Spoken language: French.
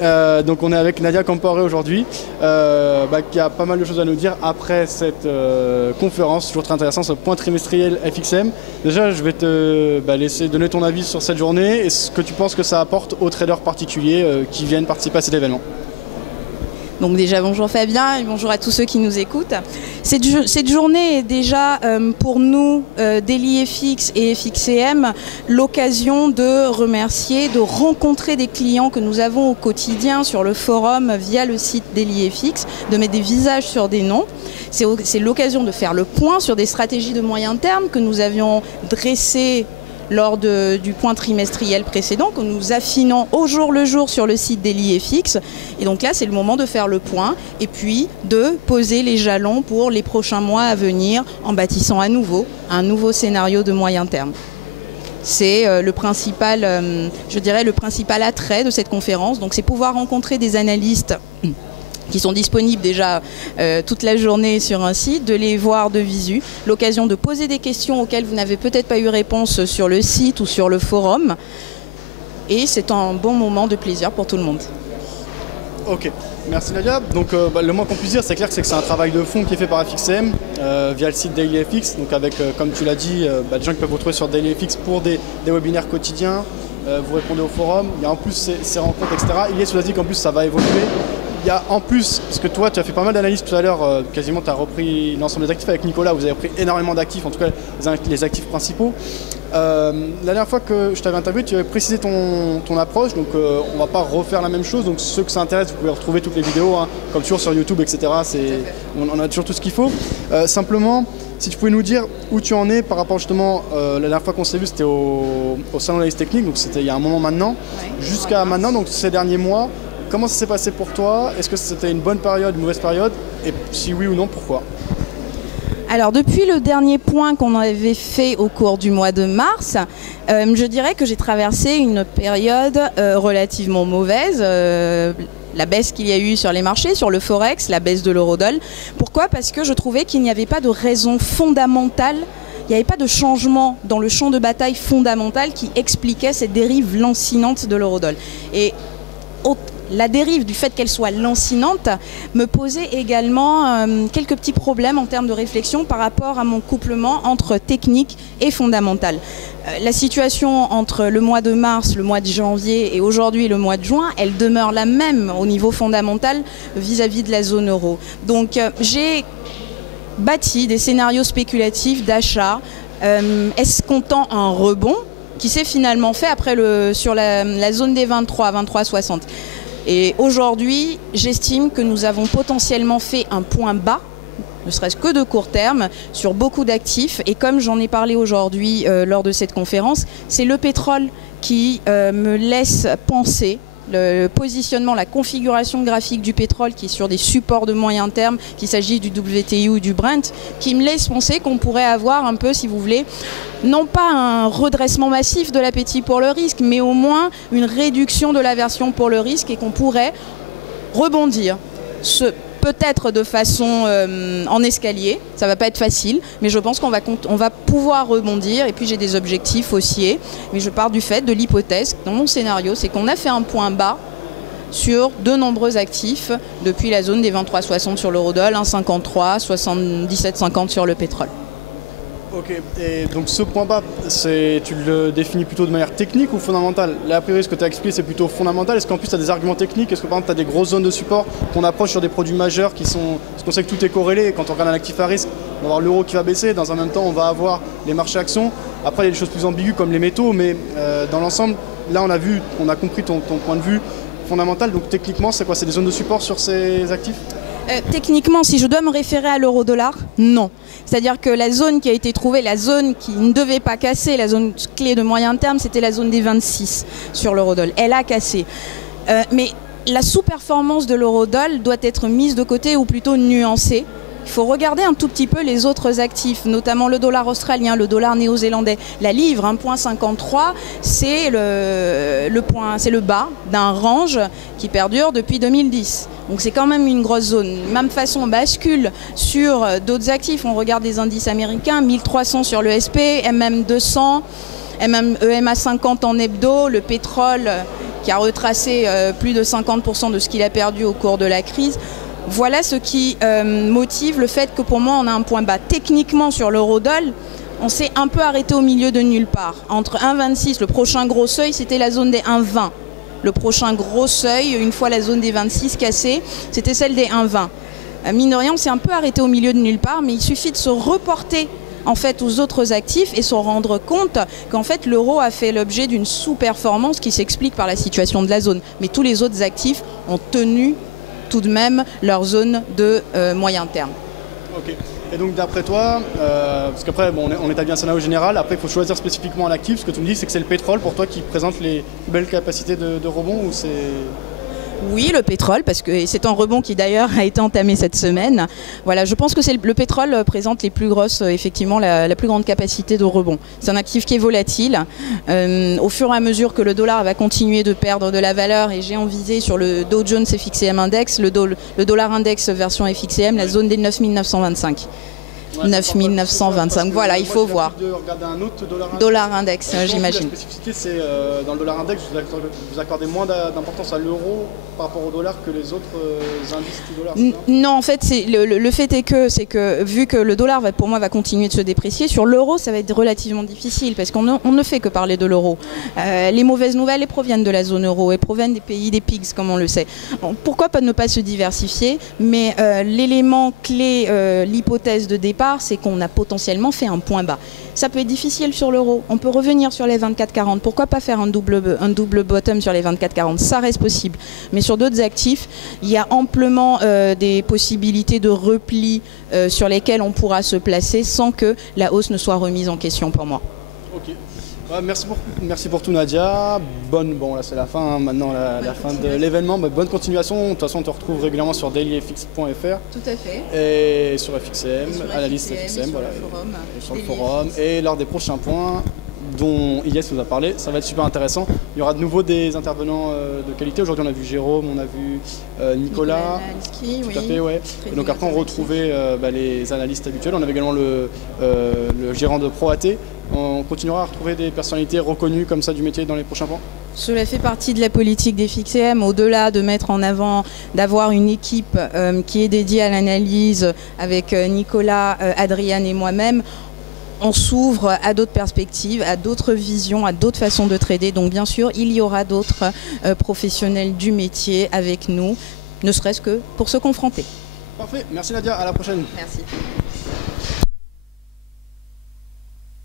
Donc on est avec Nadia Camporé aujourd'hui, qui a pas mal de choses à nous dire après cette conférence, toujours très intéressante, ce point trimestriel FXM. Déjà, je vais te laisser donner ton avis sur cette journée et ce que tu penses que ça apporte aux traders particuliers qui viennent participer à cet événement. Donc déjà bonjour Fabien et bonjour à tous ceux qui nous écoutent. Cette journée est déjà pour nous, DailyFX et FXCM, l'occasion de remercier, de rencontrer des clients que nous avons au quotidien sur le forum via le site DailyFX, de mettre des visages sur des noms. C'est l'occasion de faire le point sur des stratégies de moyen terme que nous avions dressées lors du point trimestriel précédent, que nous affinons au jour le jour sur le site DailyFX. Et donc là, c'est le moment de faire le point et puis de poser les jalons pour les prochains mois à venir en bâtissant à nouveau un nouveau scénario de moyen terme. C'est le principal attrait de cette conférence. Donc c'est pouvoir rencontrer des analystes qui sont disponibles déjà toute la journée sur un site, de les voir de visu, l'occasion de poser des questions auxquelles vous n'avez peut-être pas eu réponse sur le site ou sur le forum. Et c'est un bon moment de plaisir pour tout le monde. Ok, merci Nadia. Donc le moins qu'on puisse dire, c'est clair que c'est un travail de fond qui est fait par FXCM via le site DailyFX, donc avec, comme tu l'as dit, des gens qui peuvent vous retrouver sur DailyFX pour des webinaires quotidiens, vous répondez au forum, il y a en plus ces rencontres, etc. Il est dit qu'en plus ça va évoluer. Il y a en plus, parce que toi tu as fait pas mal d'analyses tout à l'heure, quasiment tu as repris l'ensemble des actifs avec Nicolas, vous avez repris énormément d'actifs, en tout cas les actifs principaux. La dernière fois que je t'avais interviewé, tu avais précisé ton approche, donc on va pas refaire la même chose, donc ceux que ça intéresse, vous pouvez retrouver toutes les vidéos, comme toujours sur YouTube, etc. On a toujours tout ce qu'il faut. Simplement, si tu pouvais nous dire où tu en es par rapport justement, la dernière fois qu'on s'est vu, c'était au Salon d'analyse technique, donc c'était il y a un moment maintenant, jusqu'à maintenant, donc ces derniers mois. Comment ça s'est passé pour toi? Est-ce que c'était une bonne période, une mauvaise période? Et si oui ou non, pourquoi? Alors depuis le dernier point qu'on avait fait au cours du mois de mars, je dirais que j'ai traversé une période relativement mauvaise. La baisse qu'il y a eu sur les marchés, sur le Forex, la baisse de l'eurodoll. Pourquoi? Parce que je trouvais qu'il n'y avait pas de raison fondamentale, il n'y avait pas de changement dans le champ de bataille fondamental qui expliquait cette dérive lancinante de l'eurodoll. Et la dérive du fait qu'elle soit lancinante me posait également quelques petits problèmes en termes de réflexion par rapport à mon couplement entre technique et fondamental. La situation entre le mois de mars, le mois de janvier et aujourd'hui le mois de juin, elle demeure la même au niveau fondamental vis-à-vis de la zone euro. Donc j'ai bâti des scénarios spéculatifs d'achat escomptant un rebond qui s'est finalement fait après sur la zone des 23,60. Et aujourd'hui, j'estime que nous avons potentiellement fait un point bas, ne serait-ce que de court terme, sur beaucoup d'actifs. Et comme j'en ai parlé aujourd'hui lors de cette conférence, c'est le pétrole qui me laisse penser, le positionnement, la configuration graphique du pétrole qui est sur des supports de moyen terme, qu'il s'agisse du WTI ou du Brent, qui me laisse penser qu'on pourrait avoir un peu, si vous voulez, non pas un redressement massif de l'appétit pour le risque, mais au moins une réduction de l'aversion pour le risque et qu'on pourrait rebondir. Peut-être de façon en escalier, ça va pas être facile, mais je pense qu'on va pouvoir rebondir. Et puis j'ai des objectifs haussiers, mais je pars du fait, de l'hypothèse, dans mon scénario, c'est qu'on a fait un point bas sur de nombreux actifs depuis la zone des 23,60 sur l'eurodoll, 1,53, 77,50 sur le pétrole. Ok, et donc ce point bas, tu le définis plutôt de manière technique ou fondamentale? Là, a priori, ce que tu as expliqué, c'est plutôt fondamental. Est-ce qu'en plus, tu as des arguments techniques? Est-ce que par exemple, tu as des grosses zones de support qu'on approche sur des produits majeurs qui sont... Parce qu'on sait que tout est corrélé, et quand on regarde un actif à risque, on va avoir l'euro qui va baisser, dans un même temps, on va avoir les marchés actions. Après, il y a des choses plus ambiguës comme les métaux, mais dans l'ensemble, là, on a compris ton point de vue fondamental. Donc techniquement, c'est quoi? C'est des zones de support sur ces actifs? Techniquement, si je dois me référer à l'euro-dollar, non. C'est-à-dire que la zone qui a été trouvée, la zone qui ne devait pas casser, la zone clé de moyen terme, c'était la zone des 26 sur l'euro-dollar. Elle a cassé. Mais la sous-performance de l'euro-dollar doit être mise de côté ou plutôt nuancée. Il faut regarder un tout petit peu les autres actifs, notamment le dollar australien, le dollar néo-zélandais. La livre, 1,53, c'est le bas d'un range qui perdure depuis 2010. Donc c'est quand même une grosse zone. Même façon, on bascule sur d'autres actifs. On regarde les indices américains, 1300 sur le SP, MM200, EMA 50 en hebdo, le pétrole qui a retracé plus de 50% de ce qu'il a perdu au cours de la crise. Voilà ce qui motive le fait que pour moi on a un point bas. Techniquement sur l'eurodoll, on s'est un peu arrêté au milieu de nulle part. Entre 1,26, le prochain gros seuil, c'était la zone des 1,20. Le prochain gros seuil, une fois la zone des 26 cassée, c'était celle des 1,20. Mine de rien, on s'est un peu arrêté au milieu de nulle part, mais il suffit de se reporter en fait aux autres actifs et se rendre compte qu'en fait l'euro a fait l'objet d'une sous-performance qui s'explique par la situation de la zone. Mais tous les autres actifs ont tenu tout de même leur zone de moyen terme. Ok. Et donc d'après toi, parce qu'après bon, on établit un scénario général, après il faut choisir spécifiquement un actif, ce que tu me dis c'est que c'est le pétrole pour toi qui présente les plus belles capacités de rebond ou c'est... Oui, le pétrole, parce que c'est un rebond qui d'ailleurs a été entamé cette semaine. Voilà, je pense que le pétrole présente les plus grosses, effectivement, la plus grande capacité de rebond. C'est un actif qui est volatile. Au fur et à mesure que le dollar va continuer de perdre de la valeur, et j'ai envisé sur le Dow Jones FXCM Index, le dollar index version FXCM, la zone des 9925. Ouais, 9925, voilà, il faut voir. De regarder un autre dollar index, j'imagine. La spécificité, c'est dans le dollar index, vous accordez moins d'importance à l'euro par rapport au dollar que les autres indices du dollar. Non, en fait, le fait est que vu que le dollar pour moi va continuer de se déprécier, sur l'euro, ça va être relativement difficile parce qu'on ne fait que parler de l'euro. Les mauvaises nouvelles, elles proviennent de la zone euro, elles proviennent des pays des PIGS, comme on le sait. Bon, pourquoi pas ne pas se diversifier? Mais l'élément clé, l'hypothèse de départ, c'est qu'on a potentiellement fait un point bas. Ça peut être difficile sur l'euro. On peut revenir sur les 24,40. Pourquoi pas faire un double bottom sur les 24,40? Ça reste possible. Mais sur d'autres actifs, il y a amplement des possibilités de repli sur lesquelles on pourra se placer sans que la hausse ne soit remise en question pour moi. Ok. Ouais, merci pour tout Nadia. Bon là c'est la fin, hein, maintenant la fin de l'événement. Bonne continuation. De toute façon on te retrouve régulièrement sur dailyfx.fr. Tout à fait. Et sur FXCM, à la liste FXCM, voilà. Sur le forum. Et lors des prochains points dont Ilyes nous a parlé, ça va être super intéressant. Il y aura de nouveau des intervenants de qualité. Aujourd'hui on a vu Jérôme, on a vu Nicolas. Tout à fait, ouais. Et donc après on retrouvait les analystes habituels. On avait également le gérant de ProAT. On continuera à retrouver des personnalités reconnues comme ça du métier dans les prochains points. Cela fait partie de la politique des FXCM, au-delà de mettre en avant, d'avoir une équipe qui est dédiée à l'analyse avec Nicolas, Adriane et moi-même. On s'ouvre à d'autres perspectives, à d'autres visions, à d'autres façons de trader. Donc bien sûr, il y aura d'autres professionnels du métier avec nous, ne serait-ce que pour se confronter. Parfait, merci Nadia, à la prochaine. Merci.